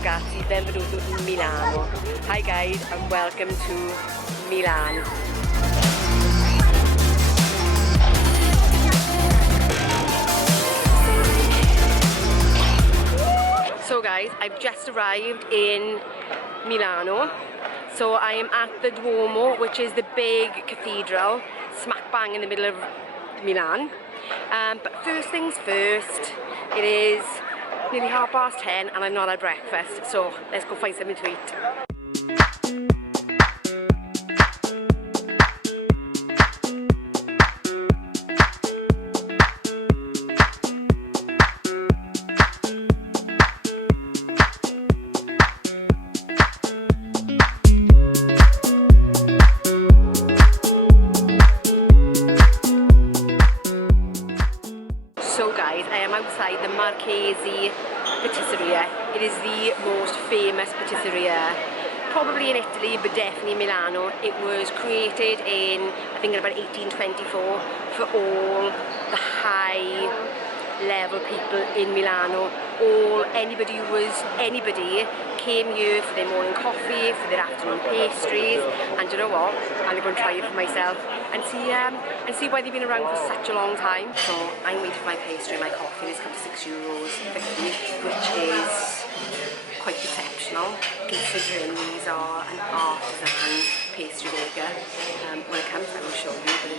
ragazzi, benvenuto in Milano. Hi guys and welcome to Milan. So guys, I've just arrived in Milano. So I am at the Duomo, which is the big cathedral, smack bang in the middle of Milan. But first things first, it is nearly 10:30 and I'm not had breakfast, so let's go find something to eat. So guys, I am outside the Marche Patisserie. It is the most famous patisserie, probably in Italy, but definitely Milano. It was created in, I think, in about 1824 for all the high level people in Milano. Anybody who was anybody came here for their morning coffee, for their afternoon pastries, and you know what? I'm going to try it for myself and see why they've been around for such a long time. So I'm waiting for my pastry and my coffee. It's come to €6.50, which is quite exceptional considering these are an artisan pastry maker. When it comes, I will show you, but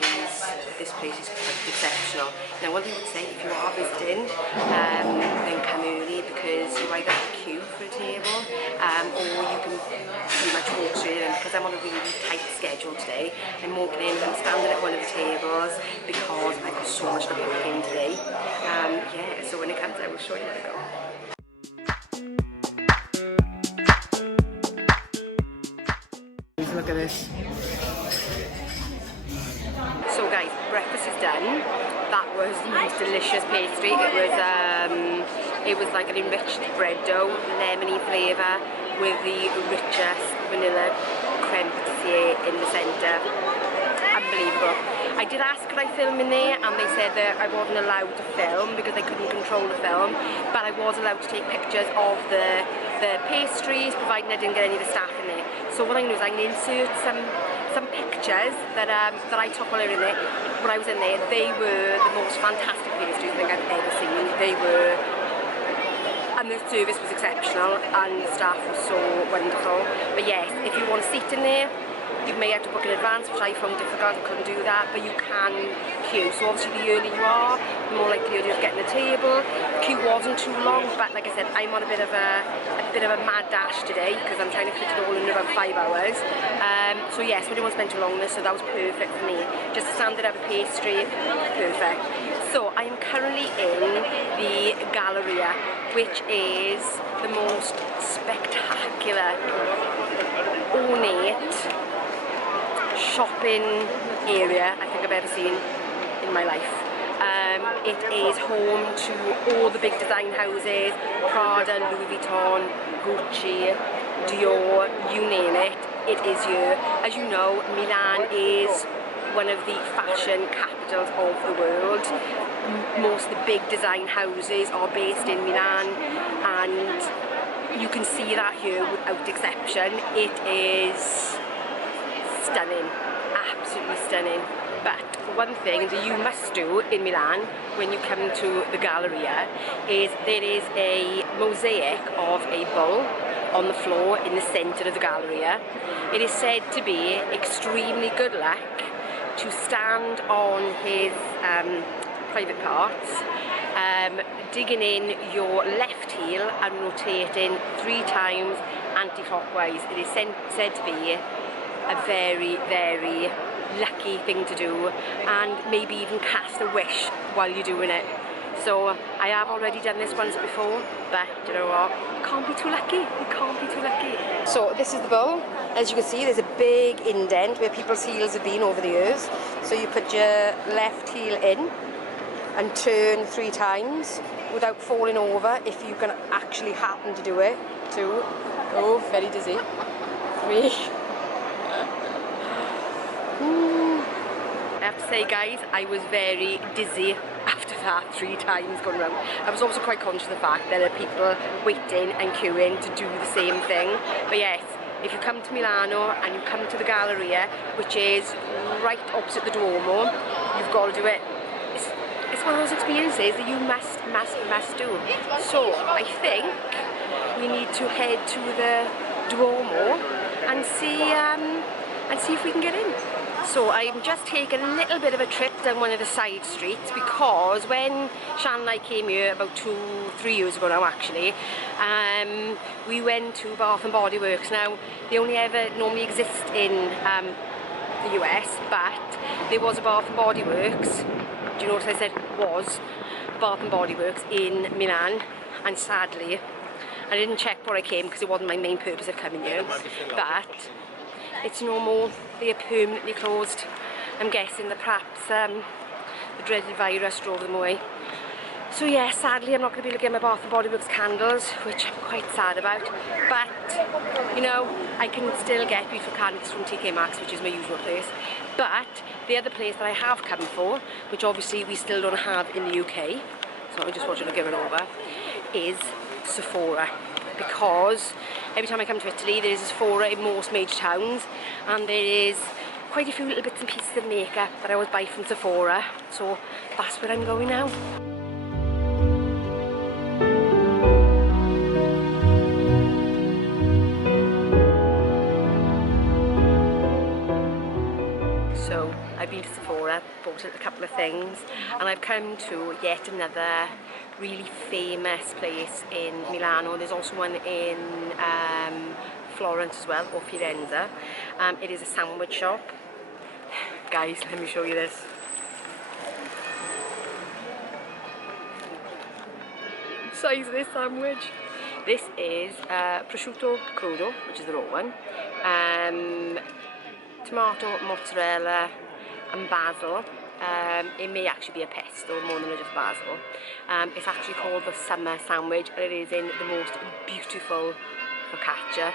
this place is quite exceptional. Now, one thing I would say, if you are visiting, then come early because you either have a queue for a table, or you can pretty much walk straight in. Because I'm on a really tight schedule today, I'm walking in, I'm standing at one of the tables because I've got so much to pack in today. Yeah, so when it comes, I will show you where to go. Look at this. So guys, breakfast is done. That was the most delicious pastry. It was like an enriched bread dough, lemony flavour with the richest vanilla creme patisserie in the centre. Unbelievable. I did ask could I film in there, and they said that I wasn't allowed to film because they couldn't control the film, but I was allowed to take pictures of the pastries, providing I didn't get any of the staff in there. So what I'm going to do is I'm going to insert some pictures that I took while I was in there. When I was in there, they were the most fantastic pastries I think I've ever seen. They were, and the service was exceptional, and the staff was so wonderful. But yes, if you want a seat in there, you may have to book in advance, which I found difficult. I couldn't do that, but you can queue. So obviously the earlier you are, the more likely you're getting a table. The queue wasn't too long, but like I said, I'm on a bit of a mad dash today because I'm trying to fit it all in about 5 hours. So yes, we didn't want to spend too long on this, so that was perfect for me. Just a standard of a pastry, perfect. So I am currently in the Galleria, which is the most spectacular, ornate shopping area I think I've ever seen in my life. It is home to all the big design houses, Prada, Louis Vuitton, Gucci, Dior, you name it, it is here. As you know, Milan is one of the fashion capitals of the world. Most of the big design houses are based in Milan, and you can see that here without exception. It is stunning, absolutely stunning. But one thing that you must do in Milan when you come to the Galleria is there is a mosaic of a bull on the floor in the centre of the Galleria. It is said to be extremely good luck to stand on his private parts, digging in your left heel and rotating 3 times anti-clockwise. It is said to be a very, very lucky thing to do, and maybe even cast a wish while you're doing it. So I have already done this once before, but you know what, you can't be too lucky, you can't be too lucky. So this is the bowl. As you can see, there's a big indent where people's heels have been over the years. So you put your left heel in and turn 3 times without falling over, if you can actually happen to do it. 2, oh, very dizzy, 3. I have to say guys, I was very dizzy after that 3 times going around. I was also quite conscious of the fact that there are people waiting and queuing to do the same thing. But yes, if you come to Milano and you come to the Galleria, which is right opposite the Duomo, you've got to do it. It's one of those experiences that you must do. So I think we need to head to the Duomo and see if we can get in. So I'm just taking a little bit of a trip down one of the side streets, because when Shan and I came here about 2-3 years ago now actually, we went to Bath and Body Works. Now they only ever normally exist in the US, but there was a Bath and Body Works. Do you notice I said was Bath and Body Works in Milan, and sadly I didn't check before I came because it wasn't my main purpose of coming here, but it's no more. They are permanently closed. I'm guessing that perhaps the dreaded virus drove them away. So yeah, sadly I'm not going to be able to get my Bath and Body Works candles, which I'm quite sad about, but you know, I can still get beautiful candles from TK Maxx, which is my usual place. But the other place that I have come for, which obviously we still don't have in the UK, so I'm just watching to give it over, is Sephora. Because every time I come to Italy there is a Sephora in most major towns, and there is quite a few little bits and pieces of makeup that I always buy from Sephora, so that's where I'm going now. So I've been to Sephora, bought a couple of things, and I've come to yet another really famous place in Milano. There's also one in Florence as well, or Firenze. It is a sandwich shop. Guys, let me show you this. Size of this sandwich. This is prosciutto crudo, which is the raw one, tomato, mozzarella and basil. It may actually be a pesto more than just basil. It's actually called the summer sandwich, and it is in the most beautiful focaccia.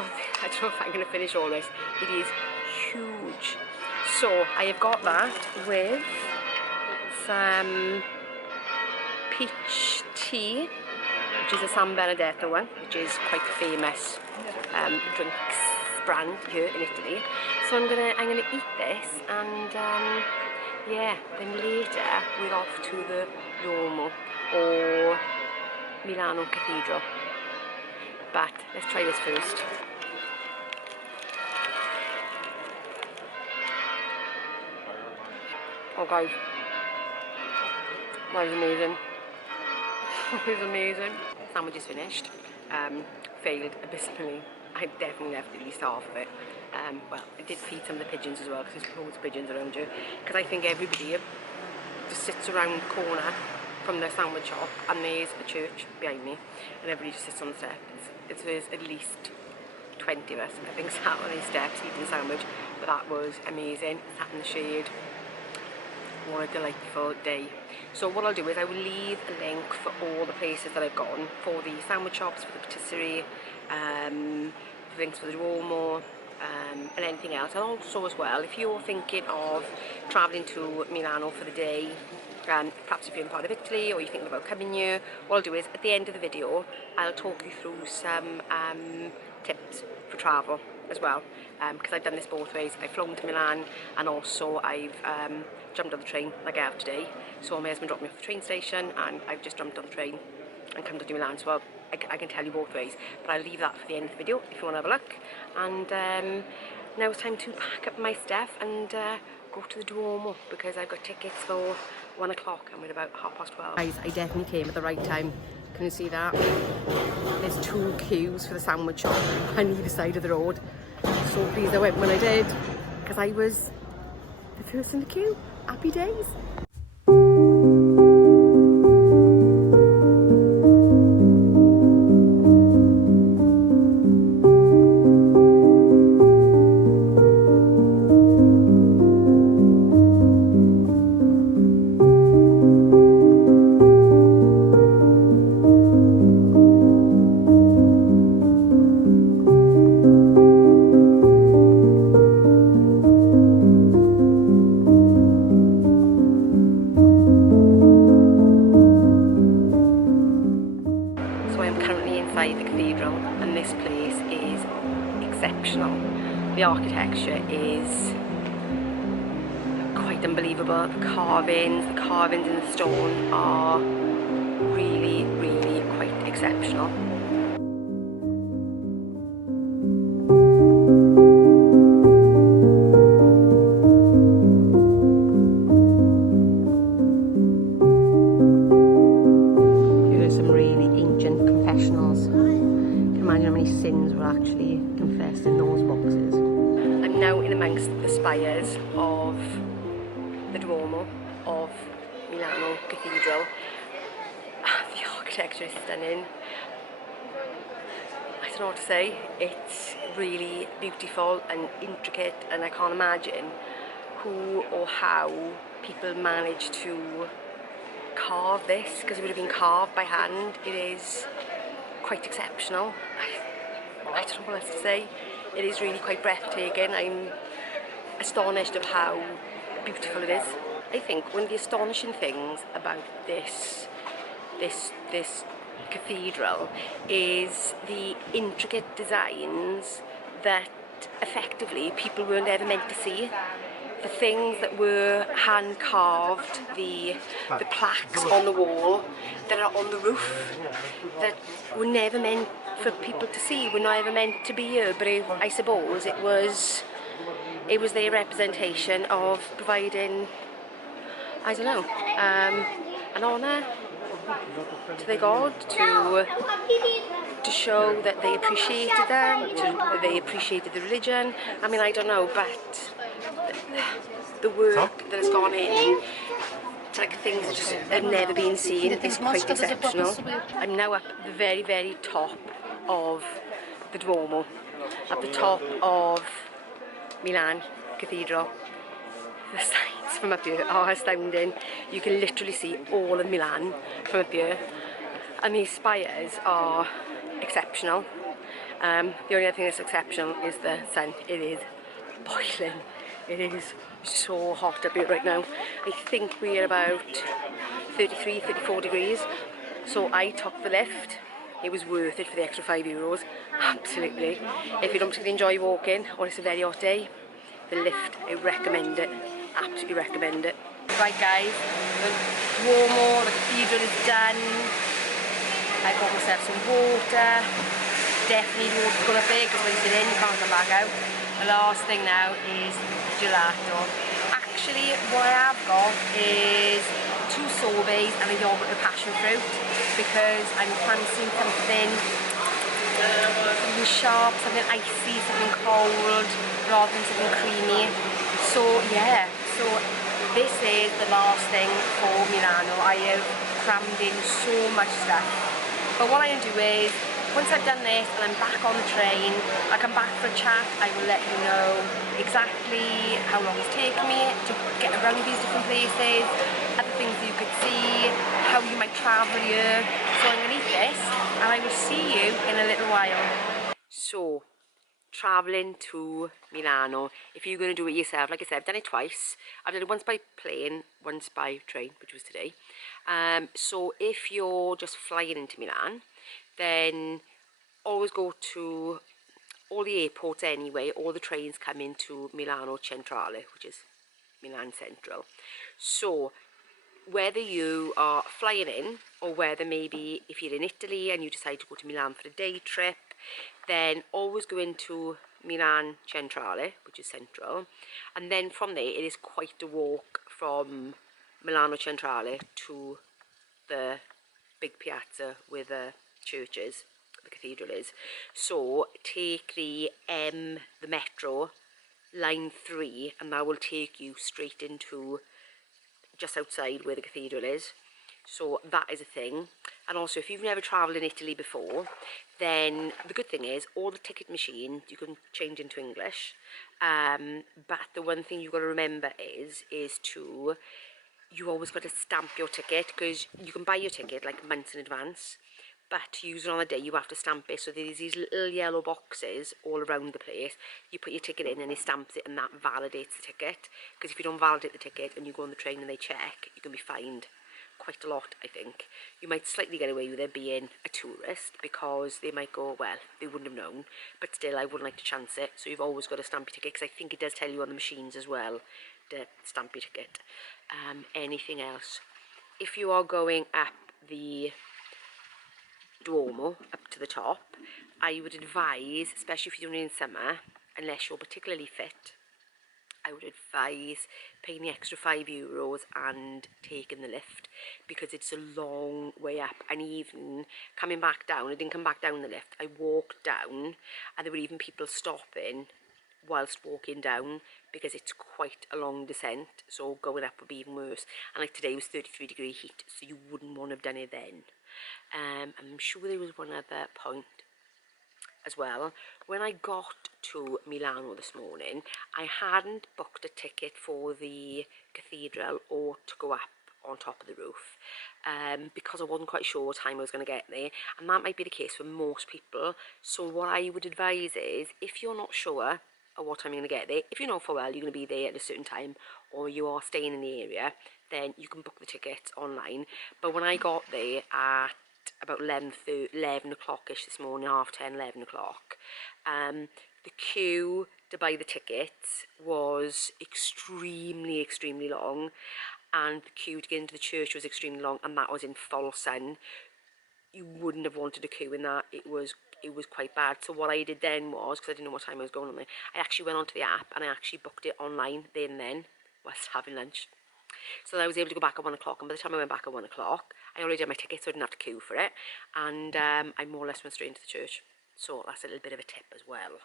I don't know if I'm going to finish all this. It is huge. So I have got that with some peach tea, which is a San Benedetto one, which is quite a famous drinks brand here in Italy. So I'm gonna eat this, and yeah, then later we're off to the Duomo or Milano Cathedral. But let's try this first. Oh guys, that is amazing. That is amazing. Sandwich is finished. Failed abysmally. I definitely left at least half of it. Well, I did feed some of the pigeons as well, because there's loads of pigeons around here. Because I think everybody just sits around the corner from their sandwich shop, and there's a church behind me, and everybody just sits on the steps. There's at least 20 of us, I think, sat on these steps eating a sandwich. But that was amazing. Sat in the shade. What a delightful day. So what I'll do is I will leave a link for all the places that I've gone, for the sandwich shops, for the patisserie, links for the Duomo, and anything else. And also as well, if you're thinking of travelling to Milano for the day, perhaps if you're in part of Italy or you're thinking about coming here, what I'll do is at the end of the video I'll talk you through some tips for travel as well, because I've done this both ways. I've flown to Milan, and also I've jumped on the train like I have today. So my husband dropped me off the train station, and I've just jumped on the train and come to Milan. So I can tell you both ways, but I'll leave that for the end of the video if you want to have a look. And now it's time to pack up my stuff and go to the Duomo, because I've got tickets for 1 o'clock and we're about 12:30. Guys, I definitely came at the right time. Can you see that? There's 2 queues for the sandwich shop on either side of the road. So pleased I went when I did, because I was the first in the queue. Happy days. exceptional. The architecture is quite unbelievable. The carvings in the stone are really, really quite exceptional. Here are some really ancient confessionals. You can imagine how many sins were actually confessed in those boxes. I'm now in amongst the spires of the Duomo of Milano Cathedral. The architecture is stunning. I don't know what to say. It's really beautiful and intricate, and I can't imagine who or how people managed to carve this, because it would have been carved by hand. It is quite exceptional. I don't know what else to say. It is really quite breathtaking. I'm astonished of how beautiful it is. I think one of the astonishing things about this cathedral is the intricate designs that effectively people weren't ever meant to see. The things that were hand carved, the plaques on the wall that are on the roof, that were never meant for people to see, were never meant to be here, but I suppose it was their representation of providing, I don't know, an honour to their god, to show that they appreciated them, that they appreciated the religion. I mean, I don't know, but the work that has gone in, it's like things that just have never been seen, is quite exceptional. I'm now up at the very, very top of the Duomo, at the top of Milan Cathedral. The sights from up here are astounding. You can literally see all of Milan from up here, and these spires are exceptional. The only other thing that's exceptional is the sun. It is boiling. It is so hot up here right now. I think we're about 33, 34 degrees. So I took the lift. It was worth it for the extra €5. Absolutely. If you don't particularly enjoy walking or it's a very hot day, the lift, I recommend it. Absolutely recommend it. Right guys, the Duomo, the cathedral is done. I got myself some water. Definitely need water to go up there because once you're in, you can't come back out. The last thing now is gelato. Actually, what I have got is 2 sorbets and a yogurt with passion fruit, because I'm fancying something sharp, something icy, something cold, rather than something creamy. So yeah, so this is the last thing for Milano. I have crammed in so much stuff. But what I'm going to do is, once I've done this and I'm back on the train, I come back for a chat, I will let you know exactly how long it's taken me to get around these different places, other things that you could see, how you might travel here. So I'm going to eat this and I will see you in a little while. So, travelling to Milano, if you're going to do it yourself, like I said, I've done it twice. I've done it once by plane, once by train, which was today. So if you're just flying into Milan, then always go to all the airports anyway. All the trains come into Milano Centrale, which is Milan Central. So whether you are flying in, or whether maybe if you're in Italy and you decide to go to Milan for a day trip, then always go into Milan Centrale, which is central, and then from there it is quite a walk from Milano Centrale to the big piazza where the church is, the cathedral is. So take the metro, line 3, and that will take you straight into just outside where the cathedral is. So that is a thing. And also, if you've never travelled in Italy before, then the good thing is all the ticket machines you can change into English. But the one thing you've got to remember is you always got to stamp your ticket, because you can buy your ticket like months in advance, but to use it on the day you have to stamp it. So there's these little yellow boxes all around the place. You put your ticket in and it stamps it, and that validates the ticket. Because if you don't validate the ticket and you go on the train and they check, you can be fined quite a lot, I think. You might slightly get away with it being a tourist because they might go, well, they wouldn't have known, but still I wouldn't like to chance it. So you've always got to stamp your ticket, because I think it does tell you on the machines as well to stamp your ticket. Anything else? If you are going up the Duomo, up to the top, I would advise, especially if you're doing it in summer, unless you're particularly fit, I would advise paying the extra €5 and taking the lift, because it's a long way up. And even coming back down, I didn't come back down the lift, I walked down, and there were even people stopping whilst walking down, because it's quite a long descent, so going up would be even worse. And like today was 33-degree heat, so you wouldn't want to have done it then. I'm sure there was one other point as well. When I got to Milano this morning, I hadn't booked a ticket for the cathedral or to go up on top of the roof, because I wasn't quite sure what time I was going to get there, and that might be the case for most people. So what I would advise is, if you're not sure of what time you're going to get there, if you know for well you're going to be there at a certain time, or you are staying in the area, then you can book the tickets online. But when I got there at about 11 o'clock-ish this morning, half 10, 11 o'clock, the queue to buy the tickets was extremely long, and the queue to get into the church was extremely long, and that was in full sun. You wouldn't have wanted a queue in that. It was quite bad. So what I did then was, because I didn't know what time I was going on there, I actually went onto the app and I actually booked it online there and then whilst having lunch. So I was able to go back at 1 o'clock, and by the time I went back at 1 o'clock, I already had my ticket, so I didn't have to queue for it, and I more or less went straight into the church. So that's a little bit of a tip as well.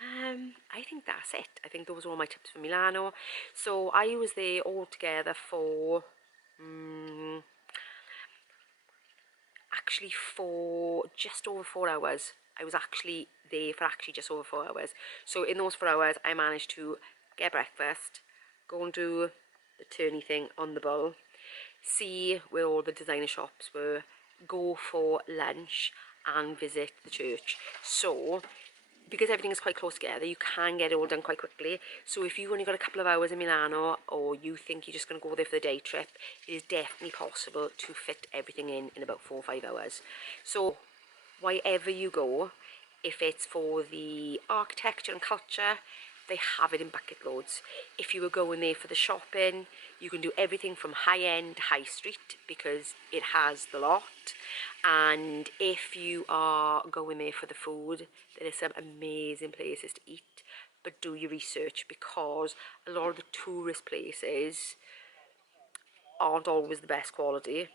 I think that's it. I think those are all my tips for Milano. So I was there all together for actually for just over 4 hours. I was actually there for just over 4 hours. So in those 4 hours, I managed to get breakfast, go and do the turny thing on the bull, see where all the designer shops were, go for lunch, and visit the church. So because everything is quite close together, you can get it all done quite quickly. So if you've only got a couple of hours in Milano, or you think you're just going to go there for the day trip, it is definitely possible to fit everything in about 4 or 5 hours. So wherever you go, if it's for the architecture and culture, they have it in bucket loads. If you were going there for the shopping, you can do everything from high-end to high street, because it has the lot. And if you are going there for the food, there are some amazing places to eat, but do your research, because a lot of the tourist places aren't always the best quality,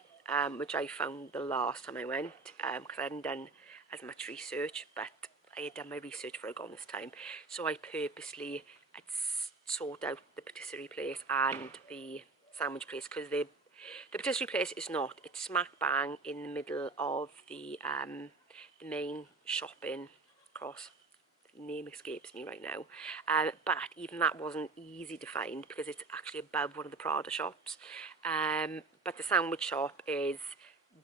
which I found the last time I went, because I hadn't done as much research, but I had done my research for a gone this time. So I purposely had sought out the patisserie place and the sandwich place, because the patisserie place is not, it's smack bang in the middle of the main shopping cross. Name escapes me right now, but even that wasn't easy to find, because it's actually above one of the Prada shops, but the sandwich shop is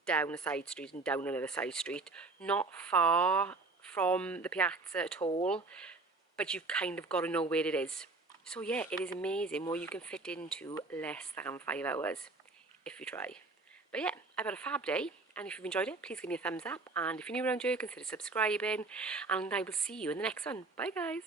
down a side street and down another side street, not far from the piazza at all, but you've kind of got to know where it is. So yeah, it is amazing what you can fit into less than 5 hours if you try. But yeah, I've had a fab day, and if you've enjoyed it, please give me a thumbs up, and if you're new around here, consider subscribing, and I will see you in the next one. Bye guys!